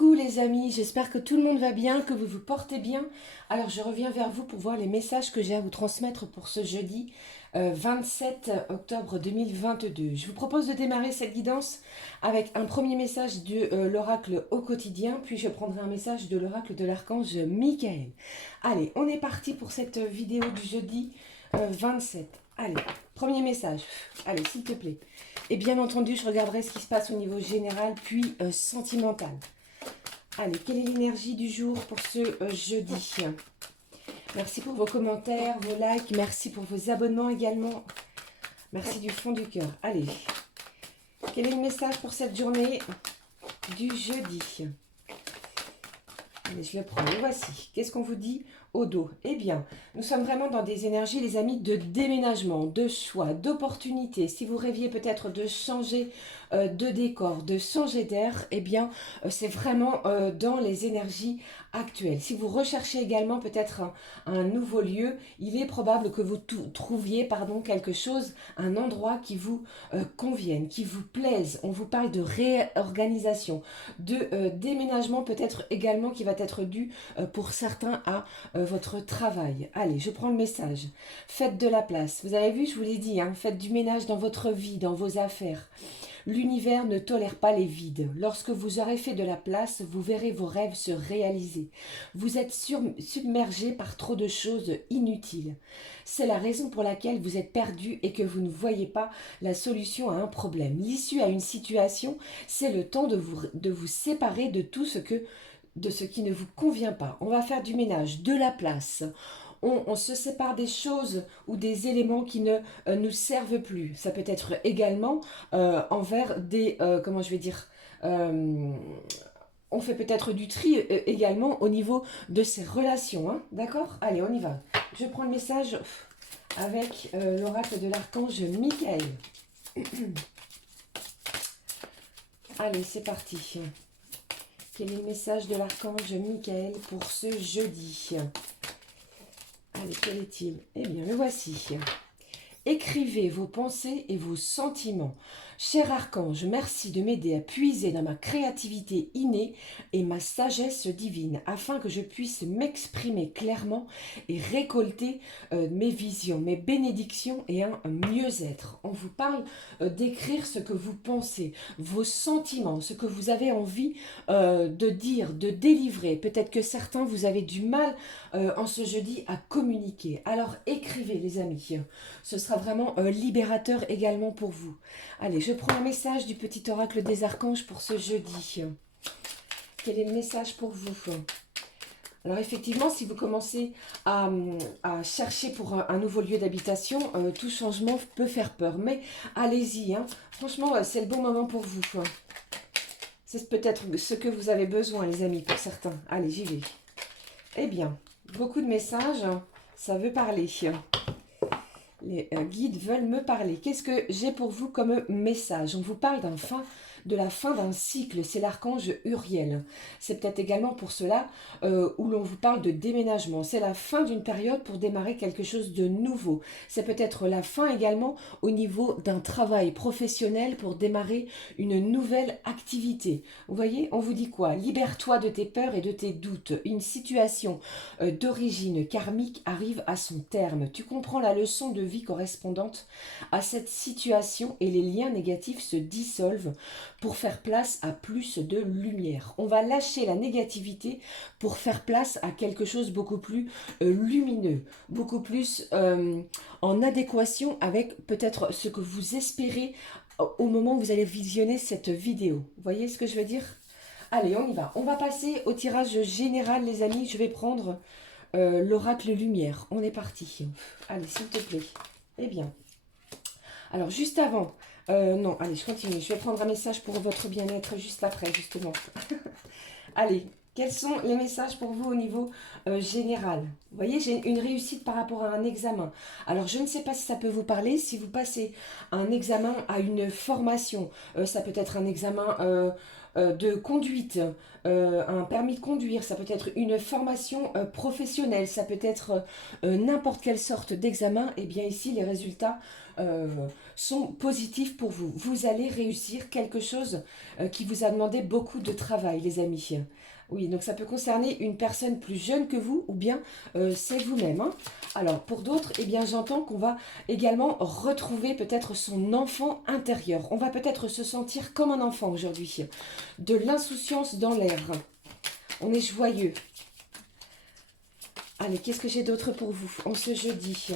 Coucou les amis, j'espère que tout le monde va bien, que vous vous portez bien. Alors je reviens vers vous pour voir les messages que j'ai à vous transmettre pour ce jeudi 27 octobre 2022. Je vous propose de démarrer cette guidance avec un premier message de l'oracle au quotidien, puis je prendrai un message de l'oracle de l'archange Michael. Allez, on est parti pour cette vidéo du jeudi 27. Allez, premier message. Allez, s'il te plaît. Et bien entendu, je regarderai ce qui se passe au niveau général, puis sentimental. Allez, quelle est l'énergie du jour pour ce jeudi? Merci pour vos commentaires, vos likes, merci pour vos abonnements également. Merci du fond du cœur. Allez, quel est le message pour cette journée du jeudi? Allez, je le prends, le voici. Qu'est-ce qu'on vous dit au dos? Eh bien, nous sommes vraiment dans des énergies, les amis, de déménagement, de choix, d'opportunités. Si vous rêviez peut-être de changer de décor, de changer d'air, eh bien, c'est vraiment dans les énergies actuelles. Si vous recherchez également peut-être un nouveau lieu, il est probable que vous trouviez quelque chose, un endroit qui vous convienne, qui vous plaise. On vous parle de réorganisation, de déménagement peut-être également qui va être dû pour certains à votre travail. Allez, je prends le message. Faites de la place. Vous avez vu, je vous l'ai dit, hein, faites du ménage dans votre vie, dans vos affaires. L'univers ne tolère pas les vides. Lorsque vous aurez fait de la place, vous verrez vos rêves se réaliser. Vous êtes submergé par trop de choses inutiles. C'est la raison pour laquelle vous êtes perdu et que vous ne voyez pas la solution à un problème. L'issue à une situation, c'est le temps de vous séparer de tout ce qui ne vous convient pas. On va faire du ménage, de la place. On se sépare des choses ou des éléments qui ne nous servent plus. Ça peut être également envers des, comment je vais dire, on fait peut-être du tri également au niveau de ces relations. Hein, d'accord? Allez, on y va. Je prends le message avec l'oracle de l'archange Michael. Allez, c'est parti. Quel est le message de l'archange Michael pour ce jeudi? Allez, quel est-il? Eh bien, le voici. Écrivez vos pensées et vos sentiments. Cher archange, merci de m'aider à puiser dans ma créativité innée et ma sagesse divine, afin que je puisse m'exprimer clairement et récolter mes visions, mes bénédictions et un mieux-être. On vous parle d'écrire ce que vous pensez, vos sentiments, ce que vous avez envie de dire, de délivrer. Peut-être que certains, vous avez du mal en ce jeudi à communiquer. Alors écrivez les amis, ce sera vraiment libérateur également pour vous. Allez, je prends un message du petit oracle des archanges pour ce jeudi. Quel est le message pour vous? Alors effectivement, si vous commencez à chercher pour un nouveau lieu d'habitation, tout changement peut faire peur. Mais allez-y, hein. Franchement, c'est le bon moment pour vous. C'est peut-être ce que vous avez besoin, les amis, pour certains. Allez, j'y vais. Eh bien, beaucoup de messages, ça veut parler. Les guides veulent me parler. Qu'est-ce que j'ai pour vous comme message? On vous parle de la fin d'un cycle. C'est l'archange Uriel. C'est peut-être également pour cela où l'on vous parle de déménagement. C'est la fin d'une période pour démarrer quelque chose de nouveau. C'est peut-être la fin également au niveau d'un travail professionnel pour démarrer une nouvelle activité. Vous voyez, on vous dit quoi? Libère-toi de tes peurs et de tes doutes. Une situation d'origine karmique arrive à son terme. Tu comprends la leçon de vie correspondante à cette situation et les liens négatifs se dissolvent pour faire place à plus de lumière. On va lâcher la négativité pour faire place à quelque chose beaucoup plus lumineux, beaucoup plus en adéquation avec peut-être ce que vous espérez au moment où vous allez visionner cette vidéo. Vous voyez ce que je veux dire? Allez, on y va. On va passer au tirage général, les amis. Je vais prendre l'oracle lumière. On est parti. Allez, s'il te plaît. Eh bien. Alors, juste avant. Non, allez, je continue. Je vais prendre un message pour votre bien-être juste après, justement. Allez, quels sont les messages pour vous au niveau général? Vous voyez, j'ai une réussite par rapport à un examen. Alors, je ne sais pas si ça peut vous parler. Si vous passez un examen à une formation, ça peut être un examen de conduite, un permis de conduire, ça peut être une formation professionnelle, ça peut être n'importe quelle sorte d'examen. Et bien ici, les résultats sont positifs pour vous. Vous allez réussir quelque chose qui vous a demandé beaucoup de travail, les amis. Oui, donc ça peut concerner une personne plus jeune que vous ou bien c'est vous-même. Hein. Alors, pour d'autres, eh bien, j'entends qu'on va également retrouver peut-être son enfant intérieur. On va peut-être se sentir comme un enfant aujourd'hui. De l'insouciance dans l'air. On est joyeux. Allez, qu'est-ce que j'ai d'autre pour vous en ce jeudi?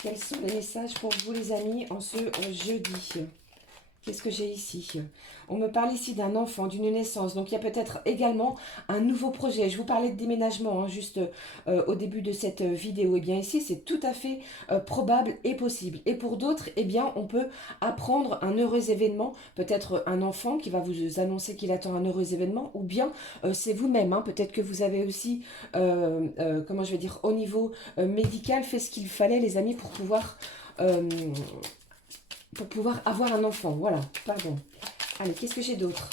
Quels sont les messages pour vous, les amis, en ce jeudi? Qu'est-ce que j'ai ici? On me parle ici d'un enfant, d'une naissance. Donc, il y a peut-être également un nouveau projet. Je vous parlais de déménagement hein, juste au début de cette vidéo. Et bien ici, c'est tout à fait probable et possible. Et pour d'autres, eh bien, on peut apprendre un heureux événement. Peut-être un enfant qui va vous annoncer qu'il attend un heureux événement. Ou bien, c'est vous-même. Hein. Peut-être que vous avez aussi, comment je vais dire, au niveau médical, fait ce qu'il fallait, les amis, pour pouvoir avoir un enfant. Voilà, pardon. Allez, qu'est-ce que j'ai d'autre?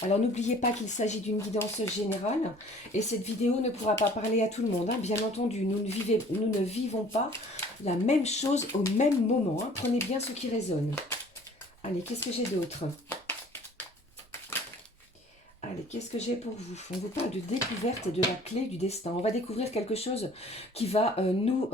Alors, n'oubliez pas qu'il s'agit d'une guidance générale et cette vidéo ne pourra pas parler à tout le monde. Hein. Bien entendu, nous ne vivons pas la même chose au même moment. Hein. Prenez bien ce qui résonne. Allez, qu'est-ce que j'ai d'autre? Allez, qu'est-ce que j'ai pour vous? On vous parle de découverte et de la clé du destin. On va découvrir quelque chose qui va nous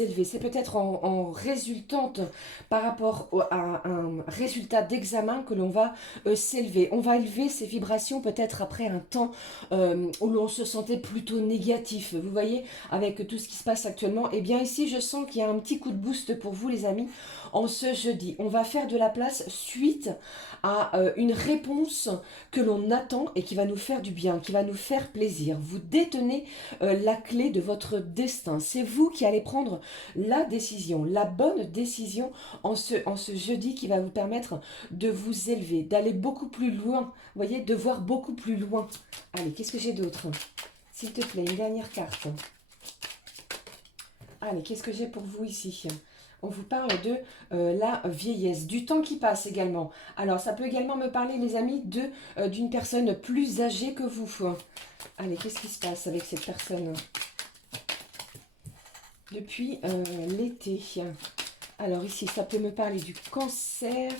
élever. C'est peut-être en résultante par rapport à un résultat d'examen que l'on va s'élever. On va élever ses vibrations peut-être après un temps où l'on se sentait plutôt négatif. Vous voyez, avec tout ce qui se passe actuellement. Eh bien ici, je sens qu'il y a un petit coup de boost pour vous, les amis, en ce jeudi. On va faire de la place suite à une réponse que l'on attend et qui va nous faire du bien, qui va nous faire plaisir. Vous détenez la clé de votre destin. C'est vous qui allez prendre la décision, la bonne décision en ce jeudi qui va vous permettre de vous élever, d'aller beaucoup plus loin. Vous voyez, de voir beaucoup plus loin. Allez, qu'est-ce que j'ai d'autre? S'il te plaît, une dernière carte. Allez, qu'est-ce que j'ai pour vous ici? On vous parle de la vieillesse, du temps qui passe également. Alors, ça peut également me parler, les amis, d'une personne plus âgée que vous. Allez, qu'est-ce qui se passe avec cette personne depuis l'été? Alors, ici, ça peut me parler du cancer,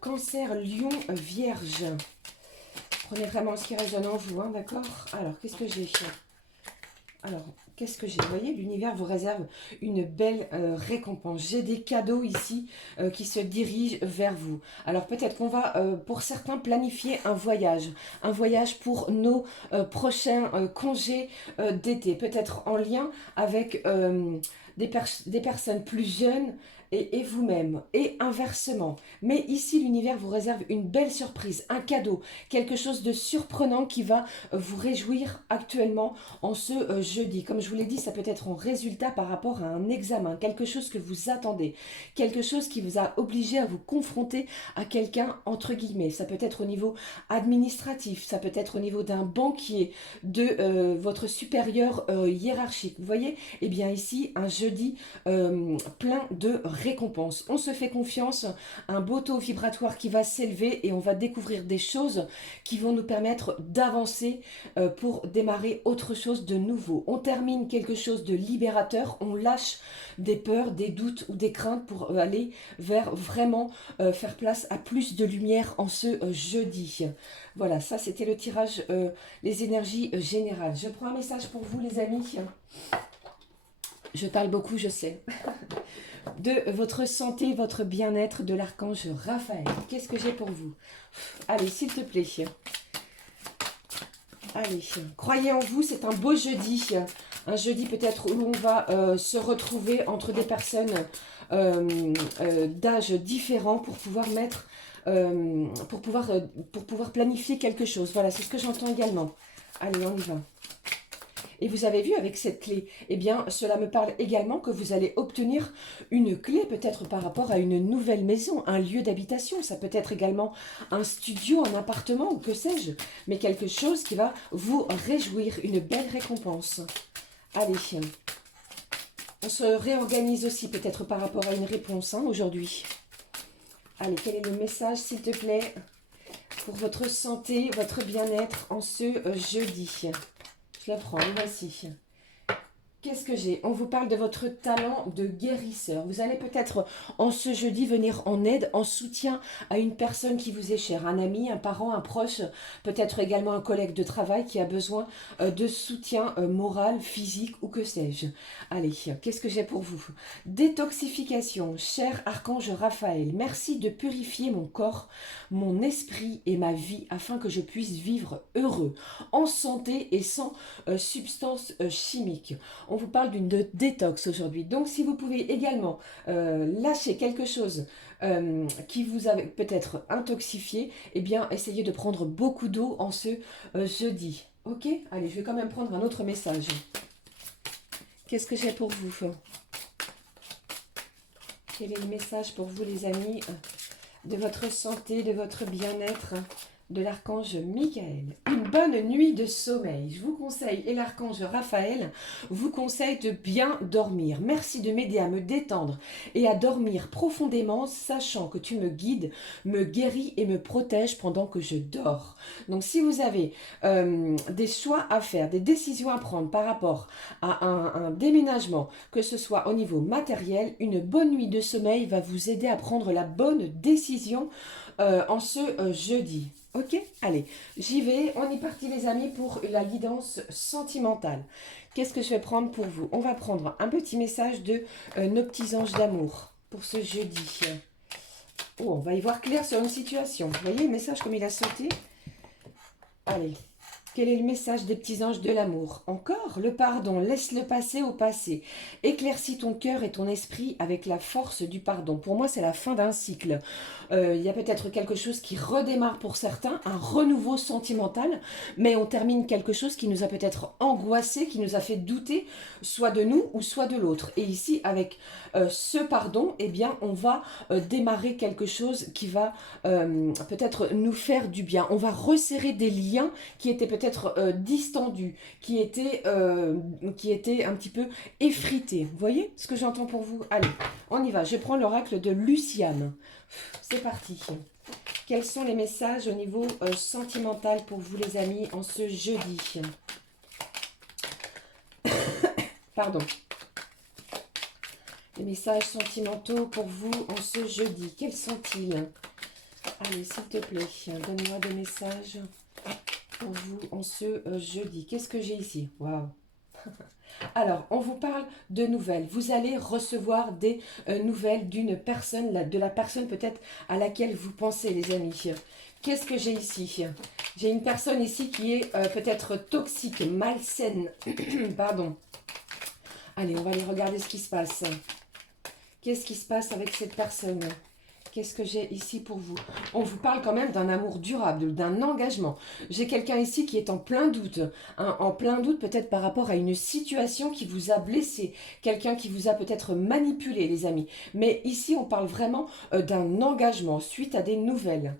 cancer lion vierge. Prenez vraiment ce qui résonne en vous, hein, d'accord? Alors, qu'est-ce que j'ai? Alors, qu'est-ce que j'ai? Vous voyez, l'univers vous réserve une belle récompense. J'ai des cadeaux ici qui se dirigent vers vous. Alors, peut-être qu'on va, pour certains, planifier un voyage pour nos prochains congés d'été. Peut-être en lien avec des personnes plus jeunes et vous-même, et inversement. Mais ici, l'univers vous réserve une belle surprise, un cadeau, quelque chose de surprenant qui va vous réjouir actuellement en ce jeudi. Comme je vous l'ai dit, ça peut être en résultat par rapport à un examen, quelque chose que vous attendez, quelque chose qui vous a obligé à vous confronter à quelqu'un, entre guillemets. Ça peut être au niveau administratif, ça peut être au niveau d'un banquier, de votre supérieur hiérarchique. Vous voyez? Eh bien ici, un jeudi plein de récompenses. On se fait confiance, un beau taux vibratoire qui va s'élever et on va découvrir des choses qui vont nous permettre d'avancer pour démarrer autre chose de nouveau. On termine quelque chose de libérateur, on lâche des peurs, des doutes ou des craintes pour aller vers vraiment faire place à plus de lumière en ce jeudi. Voilà, ça c'était le tirage, les énergies générales. Je prends un message pour vous les amis. Je parle beaucoup, je sais. De votre santé, votre bien-être, de l'archange Raphaël. Qu'est-ce que j'ai pour vous? Allez, s'il te plaît. Allez, croyez en vous, c'est un beau jeudi. Un jeudi peut-être où l'on va se retrouver entre des personnes d'âge différents pour pouvoir mettre, pour pouvoir planifier quelque chose. Voilà, c'est ce que j'entends également. Allez, on y va. Et vous avez vu avec cette clé, eh bien, cela me parle également que vous allez obtenir une clé peut-être par rapport à une nouvelle maison, un lieu d'habitation. Ça peut être également un studio, un appartement ou que sais-je. Mais quelque chose qui va vous réjouir, une belle récompense. Allez, on se réorganise aussi peut-être par rapport à une réponse hein, aujourd'hui. Allez, quel est le message s'il te plaît pour votre santé, votre bien-être en ce jeudi? Je la prends, voici. Qu'est-ce que j'ai? On vous parle de votre talent de guérisseur. Vous allez peut-être en ce jeudi venir en aide, en soutien à une personne qui vous est chère, un ami, un parent, un proche, peut-être également un collègue de travail qui a besoin de soutien moral, physique ou que sais-je. Allez, qu'est-ce que j'ai pour vous? Détoxification, cher archange Raphaël, merci de purifier mon corps, mon esprit et ma vie afin que je puisse vivre heureux, en santé et sans substances chimiques. On vous parle d'une détox aujourd'hui. Donc, si vous pouvez également lâcher quelque chose qui vous a peut-être intoxifié, eh bien, essayez de prendre beaucoup d'eau en ce jeudi. Ok? Allez, je vais quand même prendre un autre message. Qu'est-ce que j'ai pour vous? Quel est le message pour vous, les amis, de votre santé, de votre bien-être, de l'archange Michael? Une bonne nuit de sommeil. Je vous conseille, et l'archange Raphaël vous conseille de bien dormir. Merci de m'aider à me détendre et à dormir profondément, sachant que tu me guides, me guéris et me protèges pendant que je dors. Donc si vous avez des choix à faire, des décisions à prendre par rapport à un déménagement, que ce soit au niveau matériel, une bonne nuit de sommeil va vous aider à prendre la bonne décision en ce jeudi. Ok, allez, j'y vais. On est parti, les amis, pour la guidance sentimentale. Qu'est-ce que je vais prendre pour vous? On va prendre un petit message de nos petits anges d'amour pour ce jeudi. Oh, on va y voir clair sur une situation. Vous voyez le message comme il a sauté? Allez. Quel est le message des petits anges de l'amour? Encore le pardon, laisse-le passer au passé. Éclaircis ton cœur et ton esprit avec la force du pardon. Pour moi, c'est la fin d'un cycle. Il y a peut-être quelque chose qui redémarre pour certains, un renouveau sentimental, mais on termine quelque chose qui nous a peut-être angoissé, qui nous a fait douter, soit de nous ou soit de l'autre. Et ici, avec ce pardon, eh bien, on va démarrer quelque chose qui va peut-être nous faire du bien. On va resserrer des liens qui étaient peut-être distendus, qui étaient un petit peu effrités. Vous voyez ce que j'entends pour vous? Allez, on y va. Je prends l'oracle de Luciane. C'est parti. Quels sont les messages au niveau sentimental pour vous, les amis, en ce jeudi? Pardon. Les messages sentimentaux pour vous en ce jeudi. Quels sont-ils? Allez, s'il te plaît, donne-moi des messages pour vous en ce jeudi. Qu'est-ce que j'ai ici? Waouh! Alors, on vous parle de nouvelles. Vous allez recevoir des nouvelles d'une personne, de la personne peut-être à laquelle vous pensez, les amis. Qu'est-ce que j'ai ici? J'ai une personne ici qui est peut-être toxique, malsaine. Pardon. Allez, on va aller regarder ce qui se passe. Qu'est-ce qui se passe avec cette personne? Qu'est-ce que j'ai ici pour vous? On vous parle quand même d'un amour durable, d'un engagement. J'ai quelqu'un ici qui est en plein doute. Hein, en plein doute peut-être par rapport à une situation qui vous a blessé. Quelqu'un qui vous a peut-être manipulé, les amis. Mais ici, on parle vraiment d'un engagement suite à des nouvelles.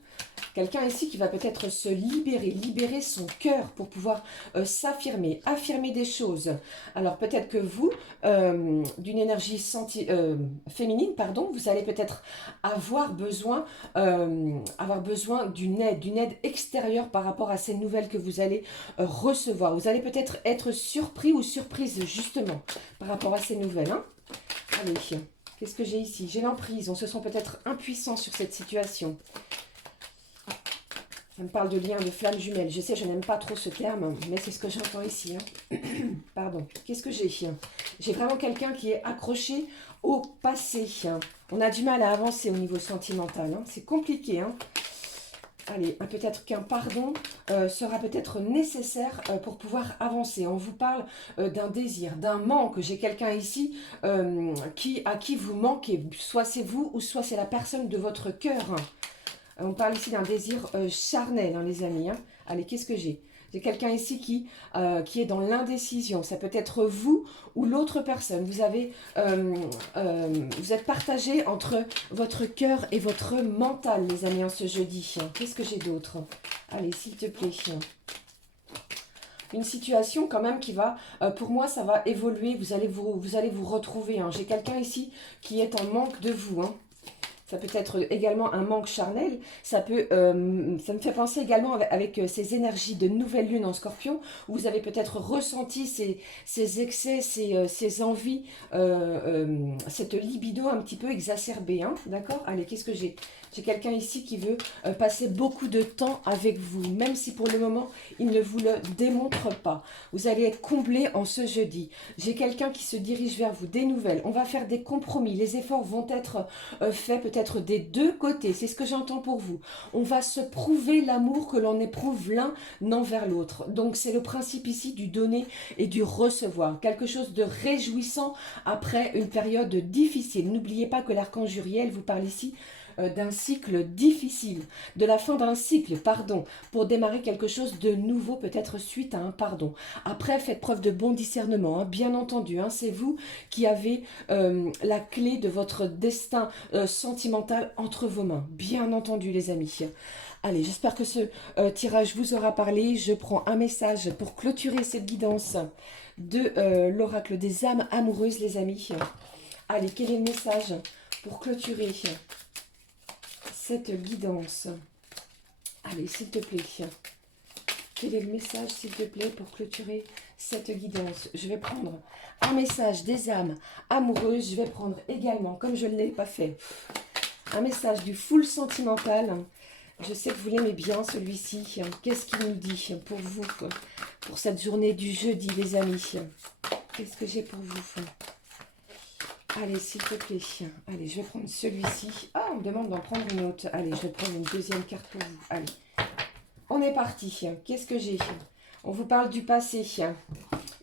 Quelqu'un ici qui va peut-être se libérer son cœur pour pouvoir s'affirmer, affirmer des choses. Alors peut-être que vous, d'une énergie féminine, pardon, vous allez peut-être avoir besoin d'une aide extérieure par rapport à ces nouvelles que vous allez recevoir. Vous allez peut-être être surpris ou surprise justement par rapport à ces nouvelles. Hein. Allez, qu'est-ce que j'ai ici? J'ai l'emprise, on se sent peut-être impuissant sur cette situation. Ça me parle de lien, de flamme jumelle. Je sais, je n'aime pas trop ce terme, mais c'est ce que j'entends ici. Hein. Pardon. Qu'est-ce que j'ai? J'ai vraiment quelqu'un qui est accroché au passé. On a du mal à avancer au niveau sentimental. Hein. C'est compliqué. Hein. Allez, peut-être qu'un pardon sera peut-être nécessaire pour pouvoir avancer. On vous parle d'un désir, d'un manque. J'ai quelqu'un ici à qui vous manquez. Soit c'est vous ou soit c'est la personne de votre cœur. On parle ici d'un désir charnel, hein, les amis. Hein. Allez, qu'est-ce que j'ai? J'ai quelqu'un ici qui est dans l'indécision. Ça peut être vous ou l'autre personne. Vous êtes partagé entre votre cœur et votre mental, les amis, en ce jeudi. Qu'est-ce que j'ai d'autre? Allez, s'il te plaît. Une situation quand même qui va, pour moi, ça va évoluer. Vous allez vous retrouver. Hein. J'ai quelqu'un ici qui est en manque de vous. Hein. Ça peut être également un manque charnel. Ça me fait penser également avec ces énergies de nouvelle lune en Scorpion, où vous avez peut-être ressenti ces excès, ces envies, cette libido un petit peu exacerbée. Hein, d'accord? Allez, qu'est-ce que j'ai? J'ai quelqu'un ici qui veut passer beaucoup de temps avec vous, même si pour le moment, il ne vous le démontre pas. Vous allez être comblé en ce jeudi. J'ai quelqu'un qui se dirige vers vous, des nouvelles. On va faire des compromis. Les efforts vont être faits peut-être des deux côtés. C'est ce que j'entends pour vous. On va se prouver l'amour que l'on éprouve l'un envers l'autre. Donc, c'est le principe ici du donner et du recevoir. Quelque chose de réjouissant après une période difficile. N'oubliez pas que l'archange Uriel vous parle ici d'un cycle difficile, de la fin d'un cycle, pardon, pour démarrer quelque chose de nouveau, peut-être suite à un pardon. Après, faites preuve de bon discernement, hein, bien entendu, hein, c'est vous qui avez la clé de votre destin sentimental entre vos mains, bien entendu les amis. Allez, j'espère que ce tirage vous aura parlé. Je prends un message pour clôturer cette guidance de l'oracle des âmes amoureuses, les amis. Allez, quel est le message pour clôturer cette guidance? Allez, s'il te plaît. Quel est le message, s'il te plaît, pour clôturer cette guidance? Je vais prendre un message des âmes amoureuses. Je vais prendre également, comme je ne l'ai pas fait, un message du full sentimental. Je sais que vous l'aimez bien, celui-ci. Qu'est-ce qu'il nous dit pour vous, pour cette journée du jeudi, les amis? Qu'est-ce que j'ai pour vous? Allez, s'il te plaît. Allez, je vais prendre celui-ci. Ah, on me demande d'en prendre une autre. Allez, je vais prendre une deuxième carte pour vous. Allez, on est parti. Qu'est-ce que j'ai? On vous parle du passé.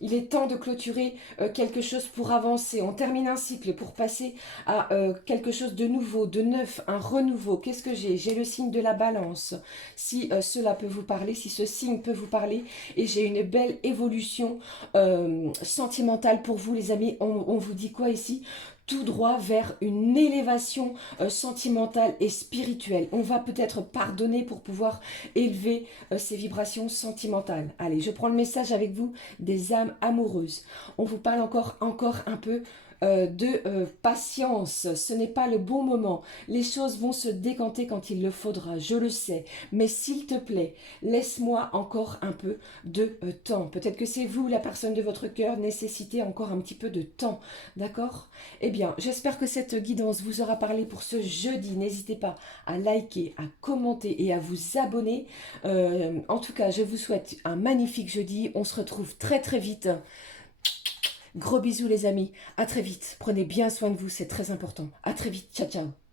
Il est temps de clôturer quelque chose pour avancer. On termine un cycle pour passer à quelque chose de nouveau, de neuf, un renouveau. Qu'est-ce que j'ai? J'ai le signe de la balance. Si cela peut vous parler, si ce signe peut vous parler, et j'ai une belle évolution sentimentale pour vous, les amis. On vous dit quoi ici? Tout droit vers une élévation sentimentale et spirituelle. On va peut-être pardonner pour pouvoir élever ces vibrations sentimentales. Allez, je prends le message avec vous des âmes amoureuses. On vous parle encore un peu de patience. Ce n'est pas le bon moment. Les choses vont se décanter quand il le faudra, je le sais. Mais s'il te plaît, laisse-moi encore un peu de temps. Peut-être que c'est vous, la personne de votre cœur, nécessitez encore un petit peu de temps. D'accord? Eh bien, j'espère que cette guidance vous aura parlé pour ce jeudi. N'hésitez pas à liker, à commenter et à vous abonner. En tout cas, je vous souhaite un magnifique jeudi. On se retrouve très très vite. Gros bisous les amis, à très vite. Prenez bien soin de vous, c'est très important. À très vite, ciao ciao.